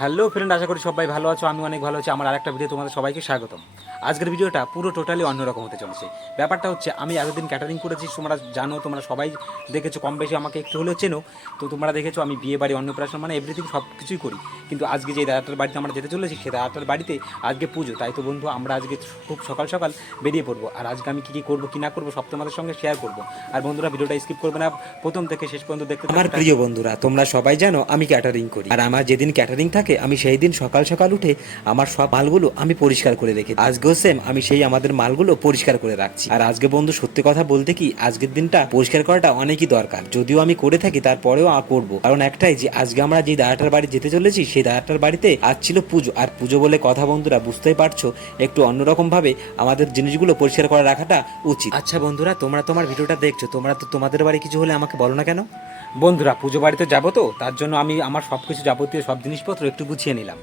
Hello friend, আশা করি সবাই ভালো আছো, আমি অনেক ভালো আছি। আমার আরেকটা ভিডিও তোমাদের সবাইকে স্বাগতম। আজকের ভিডিওটা পুরো টোটালি অন্যরকম হতে চলেছে। ব্যাপারটা হচ্ছে, আমি এতদিন ক্যাটারিং করেছি, তোমরা জানো, তোমরা সবাই দেখেছ কম বেশি আমাকে একটু হলেও চেনো। তো তোমরা দেখেছ, আমি বিয়ে বাড়ি, অন্নপ্রাশন মানে এভরিথিং সব কিছুই করি। কিন্তু আজকে যে দাদাটার বাড়িতে আমরা যেতে চলেছি, সে দাদাটার বাড়িতে আজকে পুজো। তাই তো বন্ধু, আমরা আজকে খুব সকাল সকাল বেরিয়ে পড়ব। আর আজকে আমি কী কী করব, কী না করব, সব তোমাদের সঙ্গে শেয়ার করব। আর বন্ধুরা, ভিডিওটা স্কিপ করবে না, প্রথম থেকে শেষ পর্যন্ত দেখতে আমার প্রিয় বন্ধুরা, তোমরা সবাই জানো, আমি ক্যাটারিং করি। আর আমার যেদিন ক্যাটারিং থাকে আমি সেই দিন সকাল সকাল উঠে আমার সব মালগুলো আমি পরিষ্কার করে রেখে আজকেও সেম আমি সেই আমাদের মালগুলো পরিষ্কার করে রাখছি। আর আজকে বন্ধু, সত্যি কথা বলতে কি, আজকের দিনটা পরিষ্কার করাটা অনেকই দরকার। যদিও আমি করে থাকি, তারপরেও করব। কারণ একটাই যে, আজকে আমরা যে দাদাটার বাড়ি যেতে চলেছি, সেই দাদাটার বাড়িতে আজ ছিল পুজো। আর পুজো বলে কথা বন্ধুরা, বুঝতেই পারছ, একটু অন্যরকম ভাবে আমাদের জিনিসগুলো পরিষ্কার করে রাখাটা উচিত। আচ্ছা বন্ধুরা, তোমরা তোমার ভিডিওটা দেখছ, তোমরা তো তোমাদের বাড়ি কিছু হলে আমাকে বলো না কেন? বন্ধুরা, পুজো বাড়িতে যাব তো, তার জন্য আমি আমার সব কিছু যাবতীয় সব জিনিসপত্র একটু গুছিয়ে নিলাম।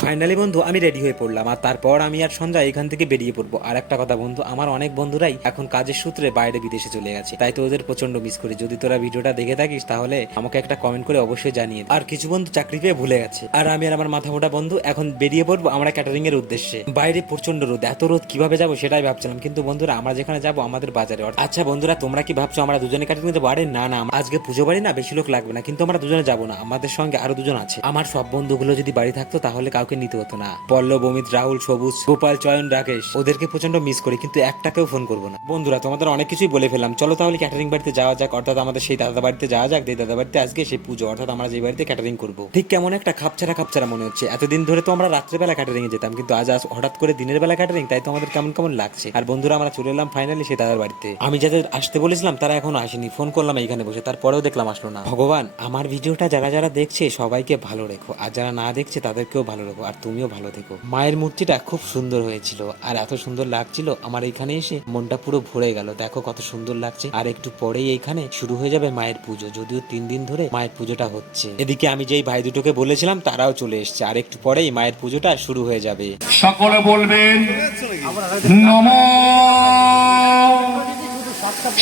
ফাইনালি বন্ধু, আমি রেডি হয়ে পড়লাম। আর তারপর আমি আর সন্ধ্যা এখান থেকে বেরিয়ে পড়ব। আর একটা কথা বন্ধু, আমার অনেক বন্ধুরাই এখন কাজের সূত্রে বাইরে বিদেশে চলে গেছে। তাই তো ওদের প্রচণ্ড মিস করি। যদি তোরা ভিডিওটা দেখে থাকিস, তাহলে আমাকে একটা কমেন্ট করে অবশ্যই জানিয়ে আর কিছু বন্ধু চাকরি পেয়ে ভুলে গেছে। আর আমি আর আমার মাথা মোটা বন্ধু, এখন বেরিয়ে পড়ব আমরা ক্যাটারিং এর উদ্দেশ্যে। বাইরে প্রচণ্ড রোদ, এত রোদ কীভাবে যাব সেটাই ভাবছিলাম। কিন্তু বন্ধুরা, আমরা যেখানে যাব আমাদের বাজারে। আচ্ছা বন্ধুরা, তোমরা কি ভাবছ আমরা দুজনে ক্যাটারিং যাব আরে না না আজকে পুজো বাড়ি না, বেশি লোক লাগবে না। কিন্তু আমরা দুজনে যাব না। আমাদের সঙ্গে আরও দুজন আছে। আমার সব বন্ধুগুলো যদি বাড়ি থাকতো, তাহলে কাউকে নিতে হতো না। পল্লব, অমিত, রাহুল, সবুজ, গোপাল, চয়ন, রাকেশ, ওদেরকে প্রচণ্ড মিস করি, কিন্তু একটাকেও ফোন করব না। বন্ধুরা, তোমাদের অনেক কিছুই বলে ফেললাম। চলো তাহলে ক্যাটারিং বাড়িতে যাওয়া যাক। অর্থাৎ আমাদের সেই দাদা বাড়িতে যাওয়া যাক, যে দাদা বাড়িতে আজকে সেই পুজো। অর্থাৎ আমরা যে বাড়িতে ক্যাটারিং করব। ঠিক কেমন একটা খাপছাড়া খাপছাড়া মনে হচ্ছে। এতদিন ধরে তো আমরা রাত্রেবেলা ক্যাটারিং যেতাম, কিন্তু আজ আজ হঠাৎ করে দিনের বেলা ক্যাটারিং তাই তো আমাদের কেমন কেমন লাগছে। আর বন্ধুরা, আমরা চলে এলাম ফাইনালি সেই দাদার বাড়িতে। আমি যাদের আসতে বলেছিলাম, তারা এখনও আসেনি। ফোন করলাম এইখানে বসে, তারপরেও দেখলাম আসলো না। ভগবান, আমার ভিডিওটা যারা যারা দেখছে, সবাইকে ভালো রেখো। আর যারা না দেখছে, তাদেরকেও ভালো রেখো আর তুমিও ভালো থেকো। মায়ের মূর্তিটা খুব সুন্দর হয়েছিল আর এত সুন্দর লাগছিল আমার এখানে এসে মনটা পুরো ভরে গেল। দেখো কত সুন্দর লাগছে আর একটু পরেই এইখানে শুরু হয়ে যাবে মায়ের পুজো যদিও তিন দিন ধরে মায়ের পুজোটা হচ্ছে। এদিকে আমি যেই ভাই দুটোকে বলেছিলাম তারাও চলে এসছে আর একটু পরেই মায়ের পুজোটা শুরু হয়ে যাবে। সকলে বলবেন নম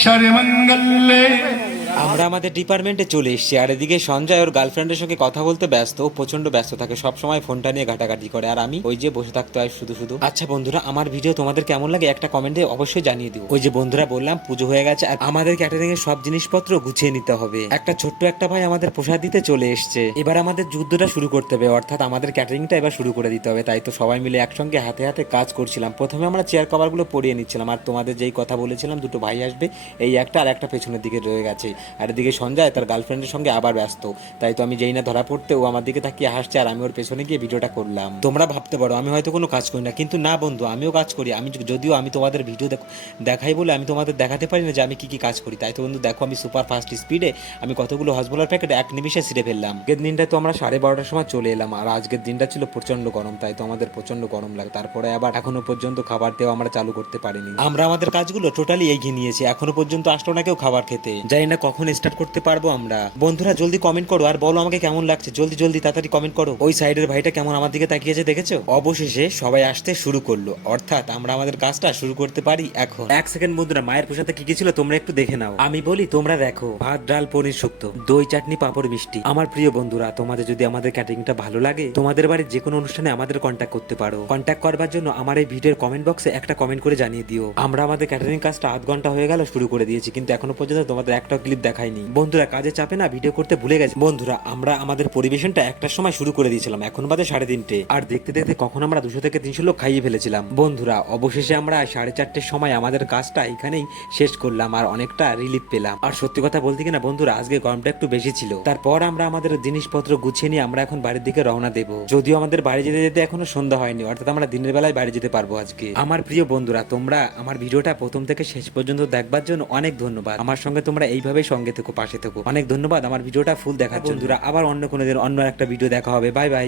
সর্বমঙ্গলে আমরা আমাদের ডিপার্টমেন্টে চলে এসেছি, আর এদিকে সঞ্জয় ওর গার্লফ্রেন্ডের সঙ্গে কথা বলতে ব্যস্ত, ও প্রচণ্ড ব্যস্ত থাকে, সব সময় ফোনটা নিয়ে ঘাটাঘাটি করে, আর আমি ওই যে বসে থাকতে হয় শুধু শুধু। আচ্ছা বন্ধুরা, আমার ভিডিও তোমাদের কেমন লাগে একটা কমেন্টে অবশ্যই জানিয়ে দিও। ওই যে বন্ধুরা বললাম, পুজো হয়ে গেছে, আর আমাদের ক্যাটারিং এর সব জিনিসপত্র গুছিয়ে নিতে হবে। একটা ছোট্ট একটা ভাই আমাদের প্রসাদ দিতে চলে এসছে। এবার আমাদের যুদ্ধটা শুরু করতে হবে, অর্থাৎ আমাদের ক্যাটারিংটা এবার শুরু করে দিতে হবে। তাই তো সবাই মিলে একসঙ্গে হাতে হাতে কাজ করছিলাম। প্রথমে আমরা চেয়ার কভারগুলো পরিয়ে নিচ্ছিলাম, আর তোমাদের যেই কথা বলেছিলাম, দুটো ভাই আসবে, এই একটা আর একটা পেছনের দিকে রয়ে গেছে। আর এদিকে সঞ্জয় তার গার্লফ্রেন্ডের সঙ্গে আবার ব্যস্ত। তাই তো আমি যেই না ধরা পড়তে ও আমার দিকে তাকিয়ে হাসছে আর আমি ওর পেছনে গিয়ে ভিডিওটা করলাম। তোমরা ভাবতে পারো, আমি হয়তো কোনো কাজ করি না, কিন্তু না বন্ধু, আমিও কাজ করি। আমি যদিও আমি তোমাদের ভিডিও দেখাই বলে আমি তোমাদের দেখাতে পারি না যে আমি কি কি কাজ করি। তাই তো বন্ধু, দেখো আমি সুপার ফাস্ট স্পিডে আমি কতগুলো হসবলার প্যাকেট এক নিমিষে ছিঁড়ে ফেললাম। আগের দিনটা তো আমরা সাড়ে বারোটার সময় চলে এলাম, আর আজকের দিনটা ছিল প্রচণ্ড গরম, তাই তো আমাদের প্রচণ্ড গরম লাগে। তারপরে আবার এখনও পর্যন্ত খাবার দেওয়া আমরা চালু করতে পারিনি। আমরা আমাদের কাজগুলো টোটালি এগিয়ে নিয়েছি, এখনও পর্যন্ত আসলো না কেউ খাবার খেতে। জানি না কখন স্টার্ট করতে পারব আমরা? বন্ধুরা, জলদি কমেন্ট করো আর বলো আমাকে কেমন লাগছে? জলদি জলদি, তাড়াতাড়ি কমেন্ট করো। ওই সাইডের ভাইটা কেমন আমার দিকে তাকিয়েছে দেখেছ? অবশেষে সবাই আসতে শুরু করল। অর্থাৎ আমরা আমাদের কাজটা শুরু করতে পারি এখন। এক সেকেন্ড বন্ধুরা, মায়ের পোশাতে কি কি ছিল তোমরা একটু দেখে নাও। আমি বলি, তোমরা দেখো, ভাত, ডাল, পনির শুক্তো, দই, চাটনি, পাঁপড়, মিষ্টি। আমার প্রিয় বন্ধুরা, তোমাদের যদি আমাদের ক্যাটারিংটা ভালো লাগে, তোমাদের বাড়ির যে কোনো অনুষ্ঠানে আমাদের কন্ট্যাক্ট করতে পারো। কন্ট্যাক্ট করবার জন্য আমার এই ভিডিওর কমেন্ট বক্সে একটা কমেন্ট করে জানিয়ে দিও। আমরা আমাদের ক্যাটারিং কাজটা আধ ঘণ্টা হয়ে গেল শুরু করে দিয়েছি, কিন্তু এখনও পর্যন্ত তোমাদের একটা ক্লিপ দেখাইনি বন্ধুরা, কাজে চাপে না, ভিডিও করতে ভুলে গেছে। বন্ধুরা, আমরা আমাদের পরিবেশনটা একটার সময় শুরু করে দিয়েছিলাম, এখন বাদে সাড়ে তিনটে। আর দেখতে দেখতে কখন আমরা দুশো থেকে তিনশো লোক খাইয়ে ফেলেছিলাম। বন্ধুরা, অবশেষে আমরা সাড়ে চারটের সময় আমাদের কাজটা এখানেই শেষ করলাম আর অনেকটা রিলিফ পেলাম। আর সত্যি কথা বলতে কিনা বন্ধুরা, আজকে গরমটা একটু বেশি ছিল। তারপর আমরা আমাদের জিনিসপত্র গুছিয়ে নিয়ে আমরা এখন বাড়ির দিকে রওনা দেবো। যদিও আমাদের বাড়ি যেতে যেতে এখনও সন্ধ্যা হয়নি, অর্থাৎ আমরা দিনের বেলায় বাড়ি যেতে পারব আজকে। আমার প্রিয় বন্ধুরা, তোমরা আমার ভিডিওটা প্রথম থেকে শেষ পর্যন্ত দেখবার জন্য অনেক ধন্যবাদ। আমার সঙ্গে তোমরা এইভাবেই সঙ্গে থেকো, পাশে থেকো। অনেক ধন্যবাদ, আমার ভিডিওটা ফুল দেখার জন্য। আবার অন্য কোনো দিন অন্য একটা ভিডিও দেখা হবে। Bye bye